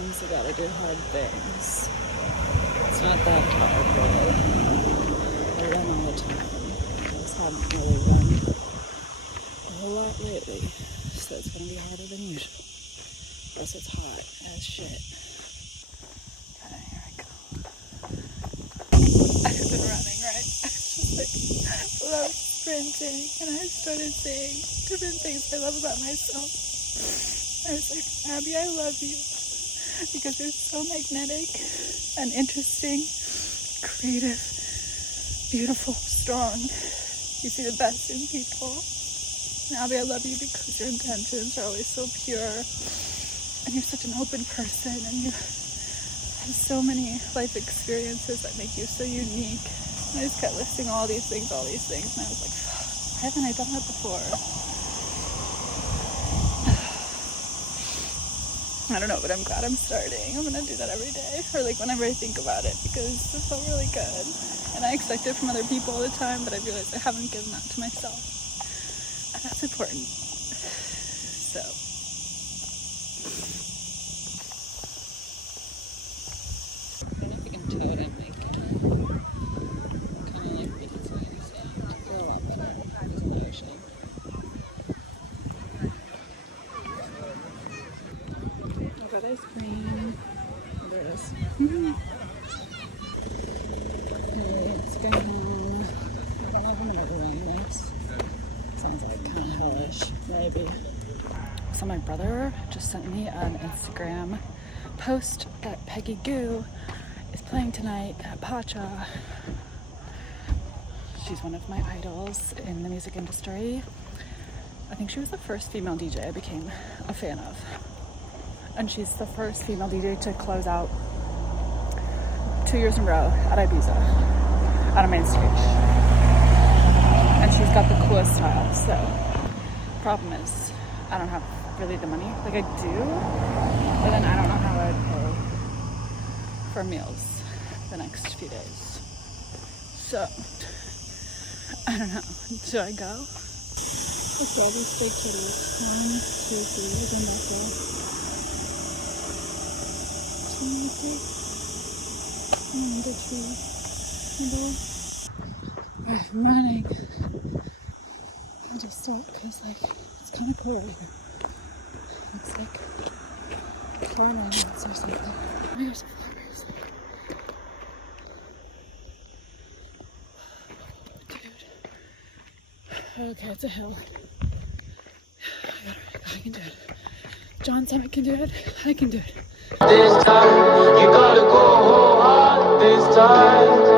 sometimes you gotta do hard things. It's not that hard, really. I run all the time. I just haven't really run a whole lot lately, so it's gonna be harder than usual. Plus it's hot as shit. Okay, here I go. I've been running, right? I just love sprinting, and I started saying different things I love about myself. I was like, Abby, I love you because you're so magnetic and interesting, creative, beautiful, strong. You see the best in people. And Abby, I love you because your intentions are always so pure, and you're such an open person, and you have so many life experiences that make you so unique. And I just kept listing all these things, and I was like, why haven't I done that before? I don't know, but I'm glad I'm starting. I'm gonna do that every day, or like whenever I think about it, because it felt really good. And I expect it from other people all the time, but I realized I haven't given that to myself. And that's important. So. I don't know if you can toad it, like, kind of like beats and sand. They're a lot better in the ocean. I've got ice cream. There it is. It's going home. I don't know if I'm gonna run this. Sounds like kind of hellish, maybe. So my brother just sent me an Instagram post that Peggy Goo is playing tonight at Pacha. She's one of my idols in the music industry. I think she was the first female DJ I became a fan of. And she's the first female DJ to close out 2 years in a row at Ibiza, at a main stage. And she's got the coolest style, so problem is I don't have really the money. Like I do, but then I don't know how I'd pay for meals the next few days. So I don't know. Do I go? Look at all these big kitties. 1, 2, 3, again back there. 2, 3. I'm running. I'll just start because like it's kind of cool right here. It's like 4 minutes or something. There's flowers. Dude. Okay, it's a hill. I can do it. John Summit can do it. I can do it. This time, you gotta go hard this time.